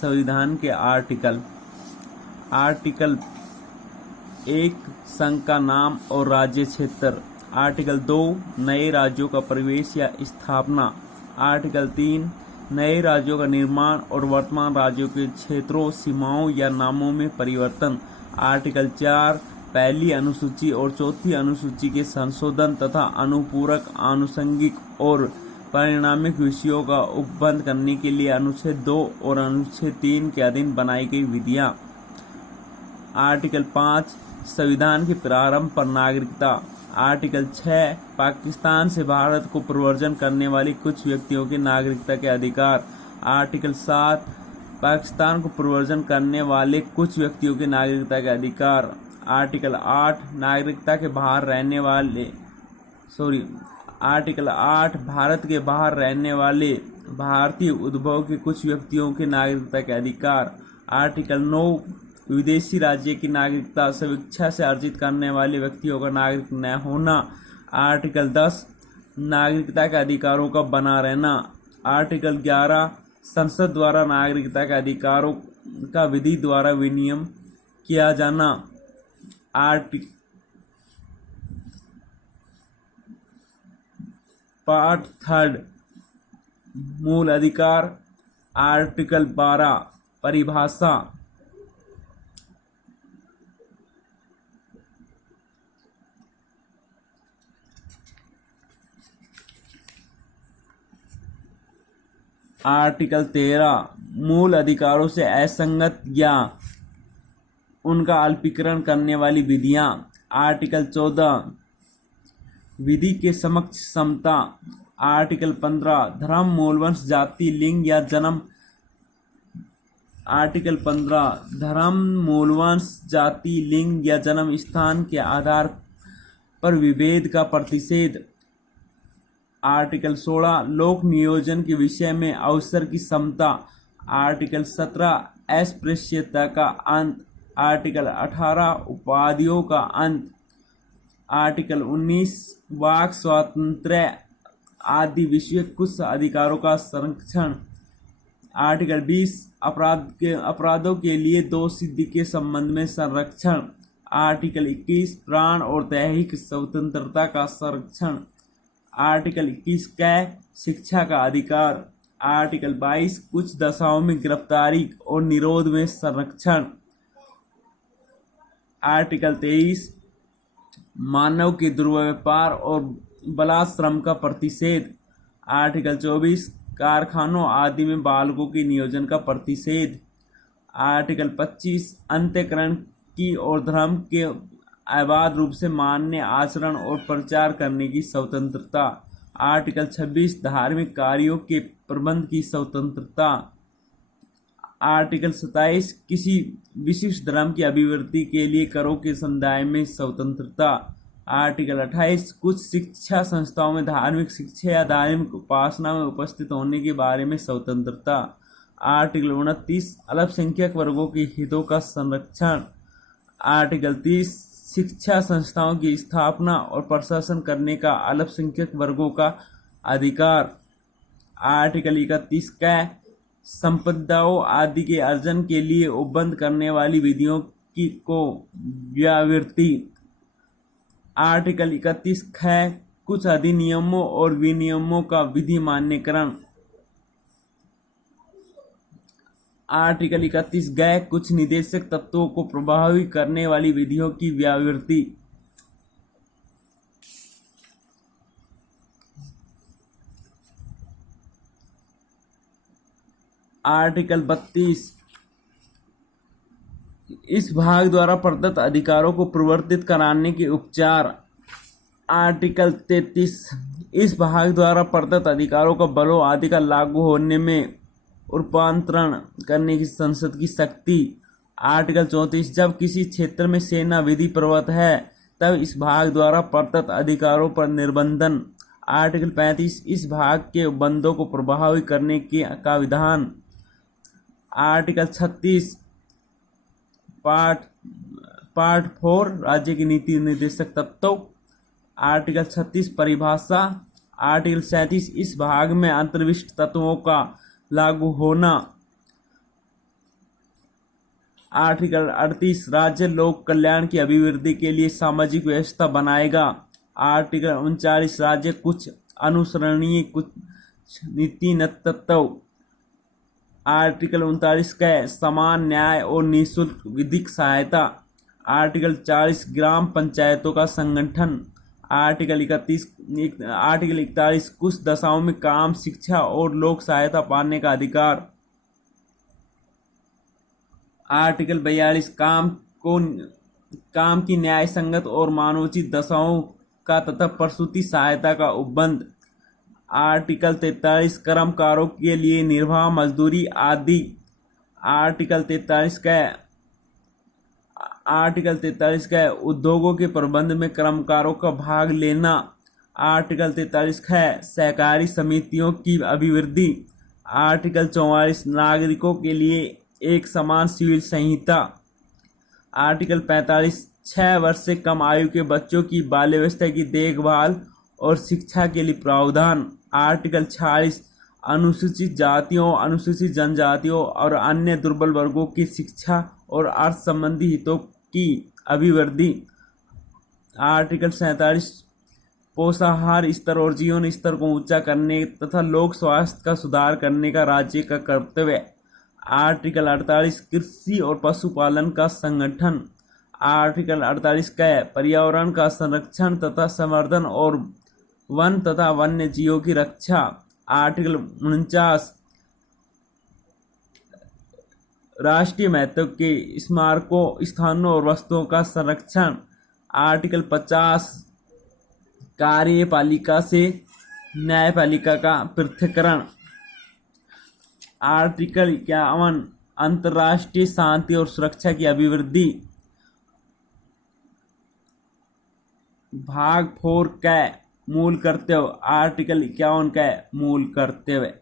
संविधान के article. Article 1 संघ का नाम और राज्य क्षेत्र। आर्टिकल 2 नए राज्यों का प्रवेश या स्थापना। आर्टिकल 3 नए राज्यों का निर्माण और वर्तमान राज्यों के क्षेत्रों, सीमाओं या नामों में परिवर्तन। आर्टिकल 4 पहली अनुसूची और चौथी अनुसूची के संशोधन तथा अनुपूरक, आनुषंगिक और परिणामिक विषयों का उपबंध करने के लिए अनुच्छेद 2 और अनुच्छेद 3 के अधीन बनाई गई विधियां। आर्टिकल 5 संविधान के प्रारंभ पर नागरिकता। आर्टिकल 6 पाकिस्तान से भारत को प्रव्रजन करने वाली कुछ व्यक्तियों के नागरिकता के अधिकार। आर्टिकल 7 पाकिस्तान को प्रव्रजन करने वाले कुछ व्यक्तियों के नागरिकता के अधिकार। आर्टिकल 8 नागरिकता के बाहर रहने वाले आर्टिकल 8 भारत के बाहर रहने वाले भारतीय उद्भव के कुछ व्यक्तियों के नागरिकता के अधिकार। आर्टिकल 9 विदेशी राज्य की नागरिकता स्वेच्छा से अर्जित करने वाले व्यक्तियों का नागरिक न होना। आर्टिकल 10 नागरिकता के अधिकारों का बना रहना। आर्टिकल 11 संसद द्वारा नागरिकता के अधिकारों का विधि द्वारा विनियम किया जाना। पार्ट 3 मूल अधिकार। आर्टिकल 12 परिभाषा। आर्टिकल 13 मूल अधिकारों से असंगत या उनका अल्पीकरण करने वाली विधियां। आर्टिकल 14 विधि के समक्ष समता। आर्टिकल 15 धर्म, मूलवंश, जाति, लिंग या जन्म। आर्टिकल 15 धर्म, मूलवंश, जाति, लिंग या जन्म स्थान के आधार पर विभेद का प्रतिषेध। आर्टिकल 16 लोक नियोजन के विषय में अवसर की समता। आर्टिकल 17 अस्पृश्यता का अंत। आर्टिकल 18 उपाधियों का अंत। आर्टिकल 19 वाक स्वातंत्र्य आदि विषय कुछ अधिकारों का संरक्षण। आर्टिकल 20 अपराधों के लिए दोषसिद्धि के संबंध में संरक्षण। आर्टिकल 21 प्राण और दैहिक स्वतंत्रता का संरक्षण। आर्टिकल 21 कै शिक्षा का अधिकार। आर्टिकल 22 कुछ दशाओं में गिरफ्तारी और निरोध में संरक्षण। आर्टिकल 23 मानव के दुर्व्यापार और बलात्श्रम का प्रतिषेध। आर्टिकल 24 कारखानों आदि में बालकों के नियोजन का प्रतिषेध। आर्टिकल 25 अंतःकरण की और धर्म के अबाध रूप से मानने, आचरण और प्रचार करने की स्वतंत्रता। आर्टिकल 26 धार्मिक कार्यों के प्रबंध की स्वतंत्रता। आर्टिकल 27 किसी विशिष्ट धर्म की अभिवृद्धि के लिए करों के संदाय में स्वतंत्रता। आर्टिकल 28 कुछ शिक्षा संस्थाओं में धार्मिक शिक्षा या धार्मिक उपासना में उपस्थित होने के बारे में स्वतंत्रता। आर्टिकल 29 अल्पसंख्यक वर्गों के हितों का संरक्षण। आर्टिकल 30 शिक्षा संस्थाओं की स्थापना और प्रशासन करने का अल्पसंख्यक वर्गों का अधिकार। आर्टिकल 31 कै संपदाओं आदि के अर्जन के लिए उपबंध करने वाली विधियों को व्यावृत्ति। आर्टिकल 31 ख कुछ अधिनियमों और विनियमों का विधि मान्यकरण। आर्टिकल 31 ग कुछ निदेशक तत्वों को प्रभावी करने वाली विधियों की व्यावृत्ति। आर्टिकल 32 इस भाग द्वारा प्रदत्त अधिकारों को प्रवर्तित कराने के उपचार। आर्टिकल 33 इस भाग द्वारा प्रदत्त अधिकारों का बलों आदि का लागू होने में रूपांतरण करने की संसद की शक्ति। आर्टिकल 34 जब किसी क्षेत्र में सेना विधि प्रवृत्त है तब इस भाग द्वारा प्रदत्त अधिकारों पर निर्बंधन। आर्टिकल 35 इस भाग के बंदों को प्रभावी करने का विधान। आर्टिकल 36 पार्ट 4 राज्य की नीति निर्देशक तत्व। आर्टिकल 36 परिभाषा। आर्टिकल 37 इस भाग में अंतर्विष्ट तत्वों का लागू होना। आर्टिकल 38 राज्य लोक कल्याण की अभिवृद्धि के लिए सामाजिक व्यवस्था बनाएगा। आर्टिकल 39 राज्य कुछ अनुसरणीय कुछ नीति नेतृत्व। आर्टिकल 39 का समान न्याय और निःशुल्क विधिक सहायता। आर्टिकल 40 ग्राम पंचायतों का संगठन। आर्टिकल 41 कुछ दशाओं में काम, शिक्षा और लोक सहायता पाने का अधिकार। आर्टिकल 42 काम की न्याय संगत और मानवोचित दशाओं का तथा प्रसूति सहायता का उपबंध। आर्टिकल 43 कर्मकारों के लिए निर्वाह मजदूरी आदि। आर्टिकल 43 का उद्योगों के प्रबंध में कर्मकारों का भाग लेना। आर्टिकल 43 है सहकारी समितियों की अभिवृद्धि। आर्टिकल 44 नागरिकों के लिए एक समान सिविल संहिता। आर्टिकल 45 6 वर्ष से कम आयु के बच्चों की बाल्यावस्था की देखभाल और शिक्षा के लिए प्रावधान। आर्टिकल 46 अनुसूचित जातियों, अनुसूचित जनजातियों और अन्य दुर्बल वर्गों की शिक्षा और अर्थ संबंधी हितों की अभिवृद्धि। आर्टिकल 47 पोषाहार स्तर और जीवन स्तर को ऊंचा करने तथा लोक स्वास्थ्य का सुधार करने का राज्य का कर्तव्य। आर्टिकल 48 कृषि और पशुपालन का संगठन। आर्टिकल 48 का पर्यावरण का संरक्षण तथा संवर्धन और वन तथा वन्य जीवों की रक्षा। आर्टिकल 49 राष्ट्रीय महत्व के स्मारकों, स्थानों और वस्तुओं का संरक्षण। आर्टिकल 50 कार्यपालिका से न्यायपालिका का पृथक्करण। आर्टिकल 51 अंतर्राष्ट्रीय शांति और सुरक्षा की अभिवृद्धि। भाग 4 का मूल कर्तव्य। आर्टिकल 51 का मूल कर्तव्य।